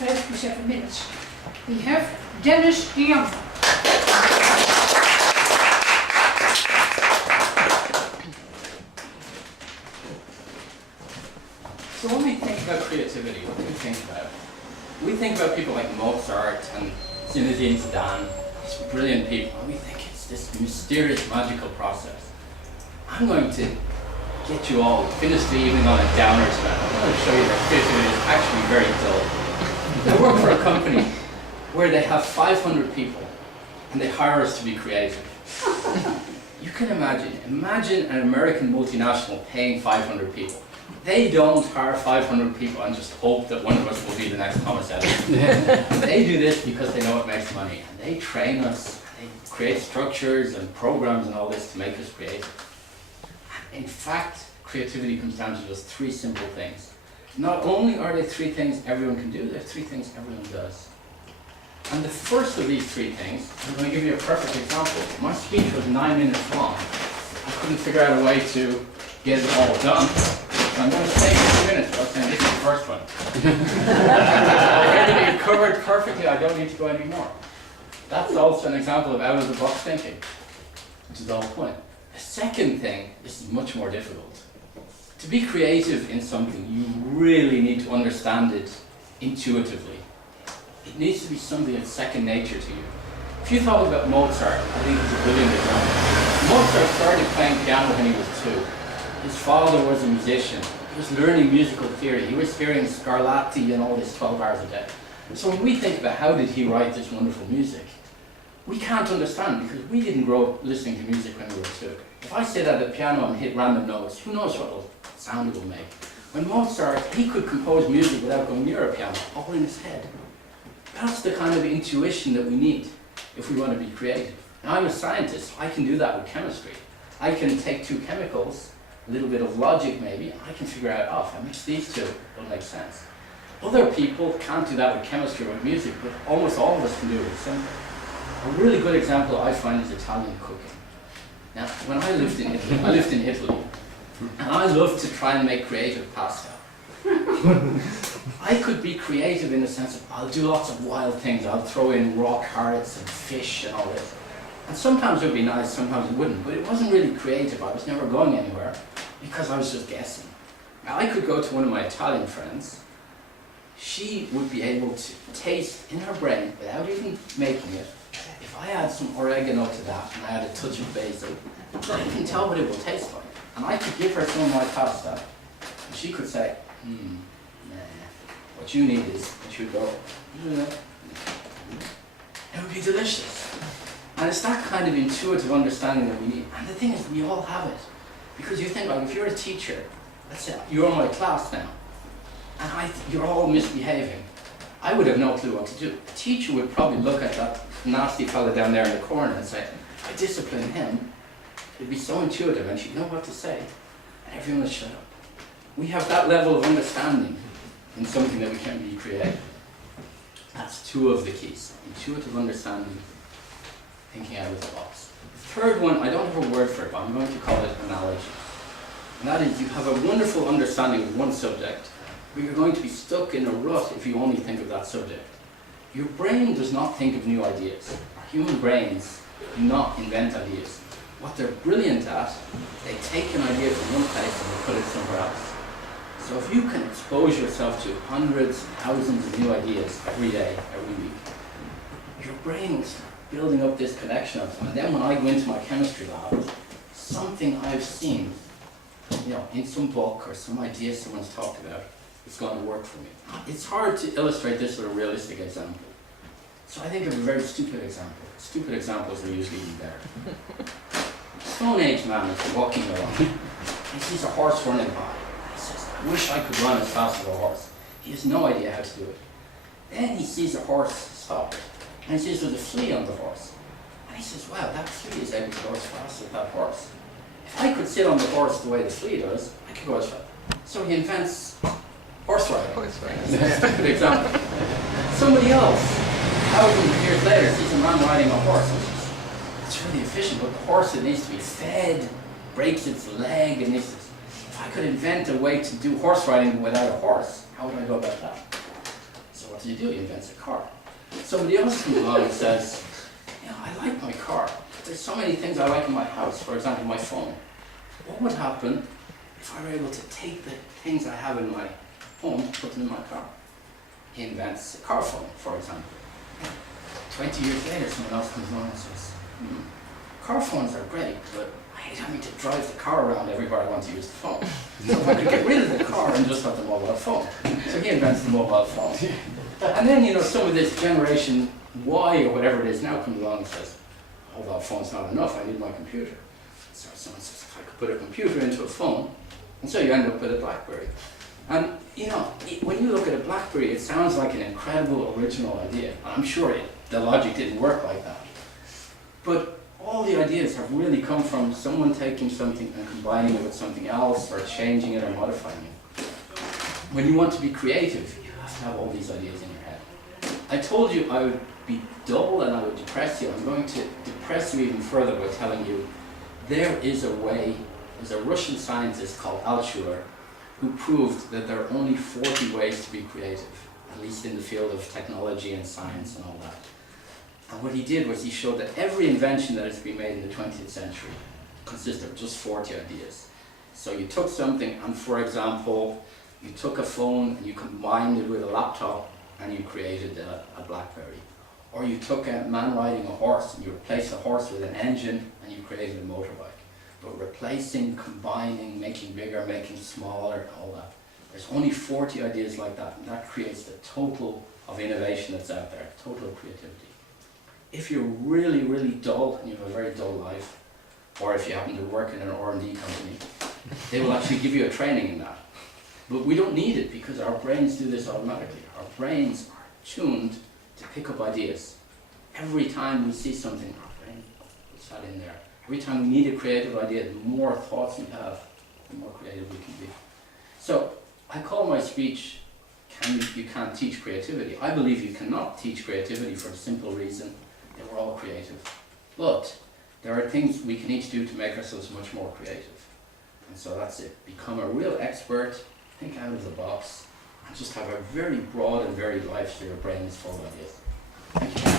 5 to 7 minutes. We have Dennis de Jong. So when we think about creativity, what do we think about? We think about people like Mozart and Zinedine Zidane, these brilliant people, and we think it's this mysterious, magical process. I'm going to get you all to finish the evening on a downer tonight. I'm going to show you that creativity is actually very dull. I work for a company where they have 500 people and they hire us to be creative. You can imagine an American multinational paying 500 people. They don't hire 500 people and just hope that one of us will be the next Thomas Edison. They do this because they know it makes money. And they train us, they create structures and programs and all this to make us creative. In fact, creativity comes down to just 3 simple things. Not only are they 3 things everyone can do, they're 3 things everyone does. And the first of these 3 things, I'm going to give you a perfect example. My speech was 9 minutes long. I couldn't figure out a way to get it all done. So I'm going to take 2 minutes by saying this is the first one. Everything is covered perfectly, I don't need to go anymore. That's also an example of out-of-the-box thinking, which is the whole point. The second thing, this is much more difficult. To be creative in something, you really need to understand it intuitively. It needs to be something that's second nature to you. If you thought about Mozart, I think it's a brilliant example. Mozart started playing piano when he was 2. His father was a musician. He was learning musical theory. He was hearing Scarlatti and all this 12 hours a day. So when we think about how did he write this wonderful music, we can't understand because we didn't grow up listening to music when we were 2. If I sit at a piano and hit random notes, who knows what sound it will make. When Mozart, he could compose music without going near a piano, all in his head. That's the kind of intuition that we need if we want to be creative. Now I'm a scientist, I can do that with chemistry. I can take 2 chemicals, a little bit of logic maybe, I can figure out, oh, if I mix these 2, it'll make sense. Other people can't do that with chemistry or with music, but almost all of us can do it with something. A really good example I find is Italian cooking. Now, when I lived in Italy, and I loved to try and make creative pasta. I could be creative in the sense of I'll do lots of wild things. I'll throw in raw carrots and fish and all this. And sometimes it would be nice, sometimes it wouldn't. But it wasn't really creative. I was never going anywhere because I was just guessing. Now, I could go to one of my Italian friends. She would be able to taste in her brain, without even making it, if I add some oregano to that and I add a touch of basil, I can tell what it will taste like. And I could give her some of my pasta, and she could say, nah, what you need is, and she would go, it would be delicious. And it's that kind of intuitive understanding that we need. And the thing is, we all have it. Because you think, like, if you're a teacher, let's say you're in my class now, and you're all misbehaving, I would have no clue what to do. A teacher would probably look at that nasty fella down there in the corner and say, if I discipline him, it'd be so intuitive and she'd know what to say, and everyone would shut up. We have that level of understanding in something that we can be creative. That's 2 of the keys. Intuitive understanding, thinking out of the box. The third one, I don't have a word for it, but I'm going to call it analogy. And that is, you have a wonderful understanding of one subject, but you're going to be stuck in a rut if you only think of that subject. Your brain does not think of new ideas. Our human brains do not invent ideas. What they're brilliant at, they take an idea from one place and they put it somewhere else. So if you can expose yourself to hundreds, thousands of new ideas every day, every week, your brain will start building up this collection of them. And then when I go into my chemistry lab, something I've seen, in some book or some idea someone's talked about, it's going to work for me. It's hard to illustrate this with a realistic example. So I think of a very stupid example. Stupid examples are usually even better. Stone Age man is walking along. He sees a horse running by. He says, I wish I could run as fast as a horse. He has no idea how to do it. Then he sees a horse stop. And he sees there's a flea on the horse. And he says, wow, that flea is able to go as fast as that horse. If I could sit on the horse the way the flea does, I could go as fast. So he invents horse riding. That's a stupid example. Somebody else, thousands of years later, sees a man riding a horse. It's really efficient, but the horse, it needs to be fed, breaks its leg, and this. If I could invent a way to do horse riding without a horse, how would I go about that? So what what does he do? He invents a car. Somebody else comes along and says, I like my car, but there's so many things I like in my house, for example, my phone. What would happen if I were able to take the things I have in my home, put them in my car? He invents a car phone, for example. 20 years later, someone else comes along and says, car phones are great, but I hate having to drive the car around everywhere I want to use the phone. So if I could get rid of the car and just have the mobile phone. So he invents the mobile phone. And then, some of this generation Y or whatever it is now comes along and says, mobile phone's not enough, I need my computer. So someone says, if I could put a computer into a phone, and so you end up with a BlackBerry. And, when you look at a BlackBerry, it sounds like an incredible original idea. I'm sure the logic didn't work like that. But all the ideas have really come from someone taking something and combining it with something else, or changing it or modifying it. When you want to be creative, you have to have all these ideas in your head. I told you I would be dull and I would depress you. I'm going to depress you even further by telling you there is a way. There's a Russian scientist called Altshuler who proved that there are only 40 ways to be creative, at least in the field of technology and science and all that. And what he did was he showed that every invention that has been made in the 20th century consists of just 40 ideas. So you took something and, for example, you took a phone and you combined it with a laptop and you created a BlackBerry. Or you took a man riding a horse and you replaced the horse with an engine and you created a motorbike. But replacing, combining, making bigger, making smaller, all that. There's only 40 ideas like that, and that creates the total of innovation that's out there, total creativity. If you're really, really dull, and you have a very dull life, or if you happen to work in an R&D company, they will actually give you a training in that. But we don't need it because our brains do this automatically. Our brains are tuned to pick up ideas. Every time we see something, our brain puts that in there. Every time we need a creative idea, the more thoughts we have, the more creative we can be. So I call my speech, You Can't Teach Creativity. I believe you cannot teach creativity for the simple reason that we're all creative. But there are things we can each do to make ourselves much more creative. And so that's it. Become a real expert, think out of the box, and just have a very broad and varied life so your brain is full of ideas. Thank you.